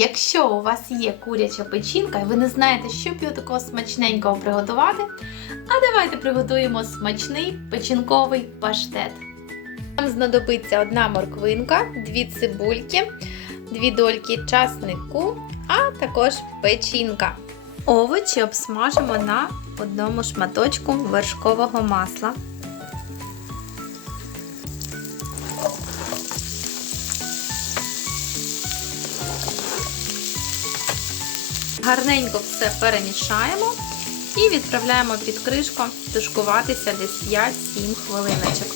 Якщо у вас є куряча печінка і ви не знаєте, що б його такого смачненького приготувати, а давайте приготуємо смачний печінковий паштет. Нам знадобиться одна морквинка, дві цибульки, дві дольки часнику, а також печінка. Овочі обсмажимо на одному шматочку вершкового масла. Гарненько все перемішаємо і відправляємо під кришку тушкуватися десь 5-7 хвилиночок.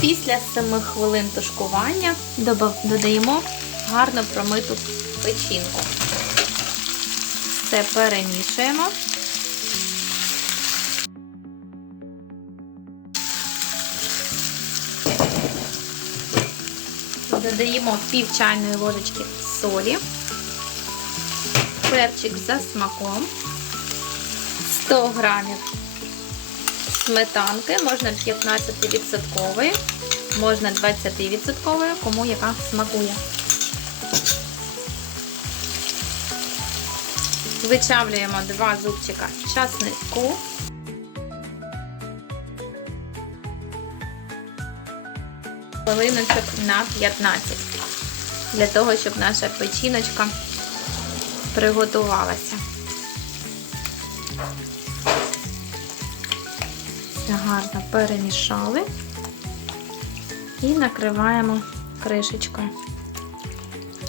Після 7 хвилин тушкування додаємо гарно промиту печінку. Все перемішуємо. Додаємо пів чайної ложечки солі, перчик за смаком, 100 грамів сметанки, можна 15%, можна 20%, кому яка смакує. Вичавлюємо 2 зубчика часнику. Хвилиночок на 15. Для того, щоб наша печіночка приготувалася. Все гарно перемішали і накриваємо кришечкою.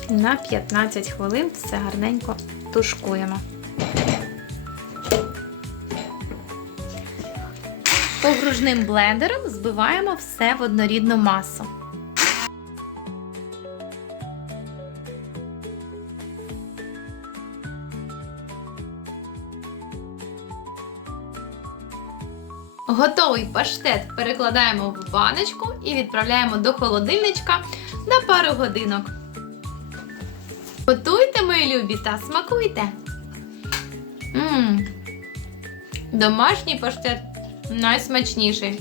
На 15 хвилин все гарненько тушкуємо. Погружним блендером збиваємо все в однорідну масу. Готовий паштет перекладаємо в баночку і відправляємо до холодильничка на пару годинок. Готуйте, мої любі, та смакуйте! Ммм, домашній паштет найсмачніший.